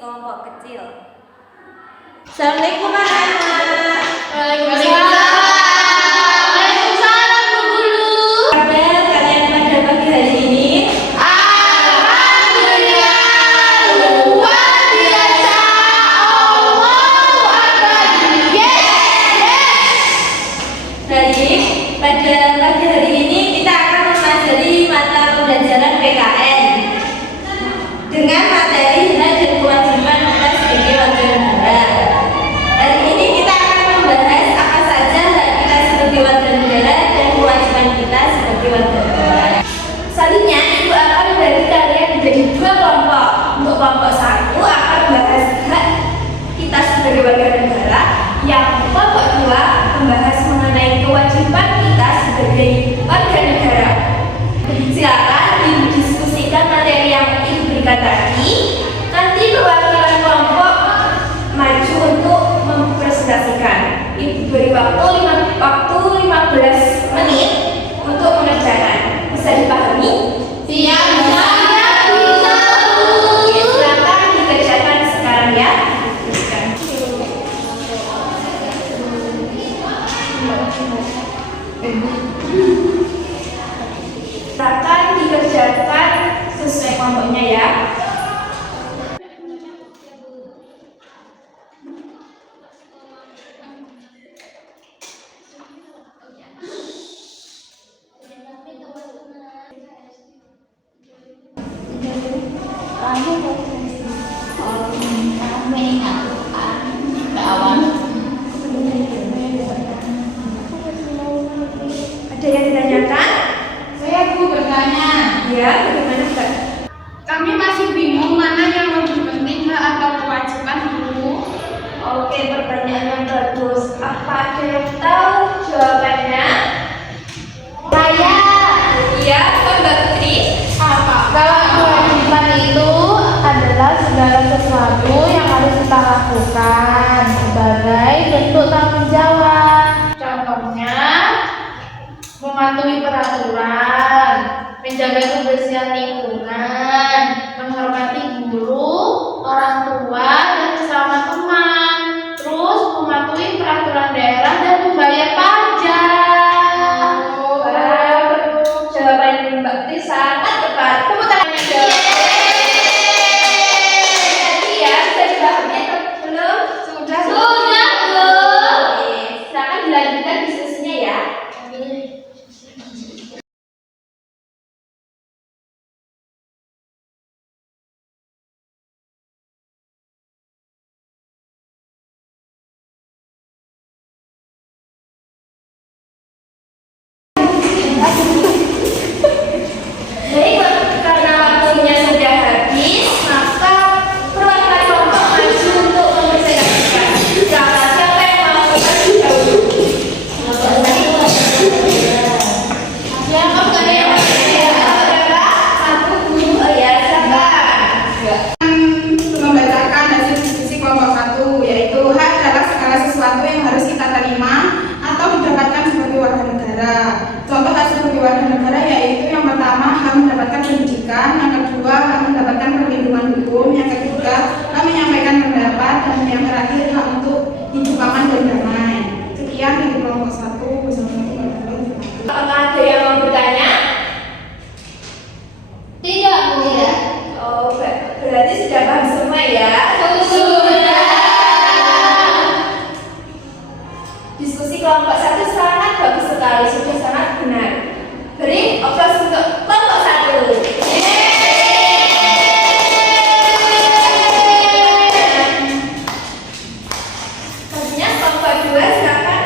kelompok kecil. Assalamualaikum anak-anak. Waalaikumsalam. Waalaikumsalam Bu Guru. Kabar kalian pada pagi hari ini? Alhamdulillah luar biasa. Allahu Akbar. Baik, pada pagi hari ini kita akan mempelajari mata pembelajaran PKN dengan materi hak dan kewajiban kita sebagai warga negara. Hari ini kita akan membahas apa saja hak kita sebagai warga negara dan kewajiban kita sebagai warga negara. Selanjutnya, Ibu akan membagi kalian menjadi dua kelompok. Untuk kelompok satu akan membahas hak kita sebagai warga negara, yang kelompok dua membahas mengenai kewajiban kita sebagai warga negara. Silakan didiskusikan materi yang Ibu berikan tadi. Nanti perwakilan kelompok maju untuk mempresentasikan. Ibu beri waktu 15 menit untuk mengerjakan. Bisa dipahami? Siap, saya bisa Bu. Oke, silakan dikerjakan sekarang ya. Silakan dikerjakan sesuai kelompoknya ya. Ada yang ditanyakan? Saya Bu bertanya. Ya, bagaimana Kak? Kami masih bingung mana yang lebih penting, hak atau kewajiban Bu. Oke, pertanyaan yang bagus. Apa ada yang tahu jawabannya? Saya. Iya, Mbak Putri. Apa? Kalau kewajiban itu adalah segala sesuatu yang harus kita lakukan sebagai bentuk tanggung jawab. Contohnya, mematuhi peraturan, menjaga kebersihan lingkungan, menghormati guru, orang tua, dan sesama teman. Terus mematuhi peraturan daerah dan membayar pajak. Jawaban Mbak Putri sangat tepat. Tepuk tangan dong. Jadi ya, sudah dipahami atau belum? Sudah, Bu. Oke, silakan dilanjutkan diskusinya ya. Baik, karena waktunya sudah habis, maka perwakilan kelompok maju untuk mempresentasikan. Siapa yang mau maju dahulu? siapa saya? Satu guru, oh ya, siapa? Membacakan hasil diskusi kelompok 1, yaitu hak adalah segala sesuatu yang harus kita terima atau didapatkan sebagai warga negara. Contoh hak sebagai warga negara yaitu yang pertama hak mendapatkan pendidikan, yang kedua hak mendapatkan perlindungan hukum, yang ketiga hak menyampaikan pendapat, dan yang terakhir hak untuk hidup aman dan damai. Sekian dari kelompok 1 bersama teman-teman. Apakah ada yang mau bertanya? Tidak, Bu. Oh, berarti sudah paham semua ya? Sudah. Diskusi kelompok 1 sangat bagus sekali, sudah sangat benar. Beri aplaus untuk kelompok 1. Selanjutnya kelompok 2, silakan.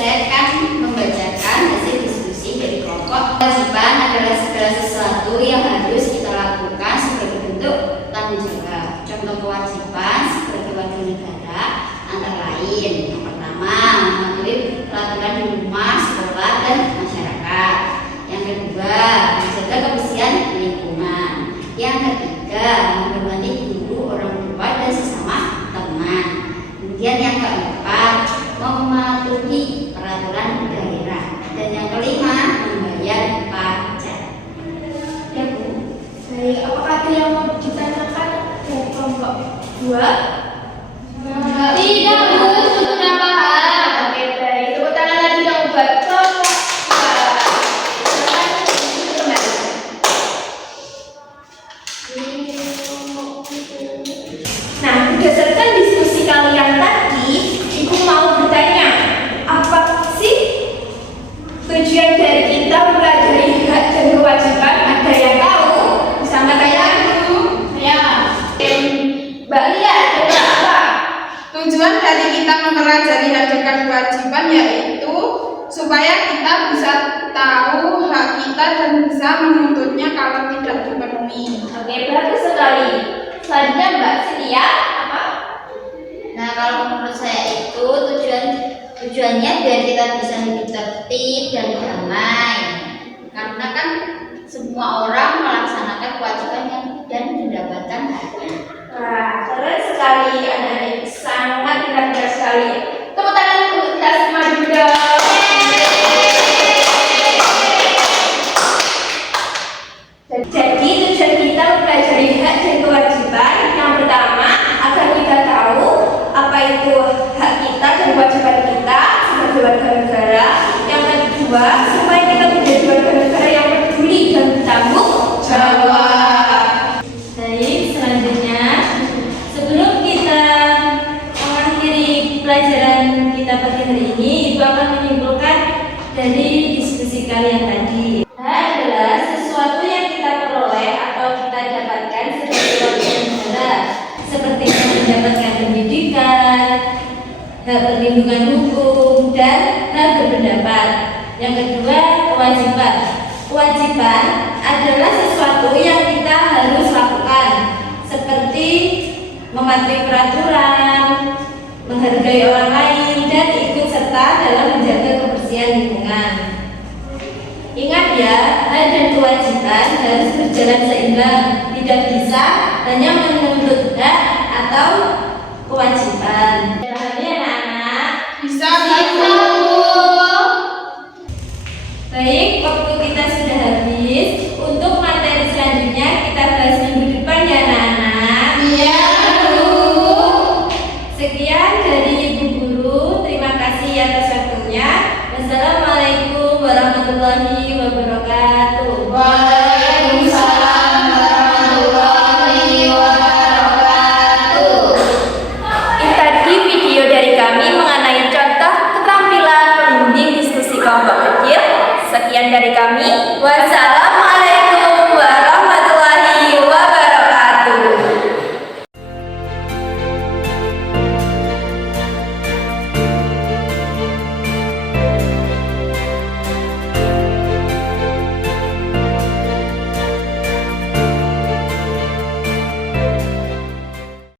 Saya akan membacakan hasil diskusi dari kelompok. Kewajiban adalah segala sesuatu yang harus kita lakukan sebagai bentuk tanggung jawab. Contoh kewajiban sebagai warga negara antara lain: yang pertama, mematuhi peraturan di rumah, sekolah, dan masyarakat. Yang kedua, menjaga kebersihan lingkungan. Yang ketiga, menghormati guru, orang tua, dan sesama teman. Kemudian yang keempat, mematuhi peraturan daerah. Dua. Tidak, Bu, sudah paham. Oke, baik. Tepuk tangan lagi dong buat kelompok dua. Kembali. Nah, berdasarkan diskusi kalian tadi, Ibu mau bertanya, apa sih tujuan dari kita mempelajari hak dan kewajiban? Ada yang tahu? Bersama saya, Bu. Ya. Mbak Lia, coba apa? Tujuan dari kita mempelajari hak dan kewajiban yaitu supaya kita bisa tahu hak kita dan bisa menuntutnya kalau tidak dipenuhi. Oke, bagus sekali. Selanjutnya Mbak Cynthia, apa? Nah, kalau menurut saya itu tujuannya biar kita bisa hidup tertib dan damai. Karena kan semua orang melaksanakan kewajibannya dan mendapatkan haknya. Wah, keren sekali anak-anak, sangat pintar sekali. Tepuk tangan untuk kita semua juga. Jadi tujuan kita mempelajari hak dan kewajiban yang pertama agar kita tahu apa itu hak kita dan kewajiban kita sebagai warga negara. Yang kedua, supaya kita menjadi warga negara yang peduli dan bertanggung jawab. Baik, selanjutnya sebelum kita mengakhiri pelajaran kita pagi hari ini, Ibu akan menyimpulkan dari diskusi kalian tadi. Hak adalah sesuatu yang kita peroleh atau kita dapatkan sebagai warga negara, seperti mendapatkan pendidikan, hak perlindungan hukum, dan hak berpendapat. Yang kedua, kewajiban. Kewajiban adalah sesuatu yang kita harus lakukan, seperti mematuhi peraturan, menghargai orang lain, dan ikut serta dalam menjaga kebersihan lingkungan. Ingat ya, hak dan kewajiban harus berjalan seimbang, tidak bisa hanya menuntut hak atau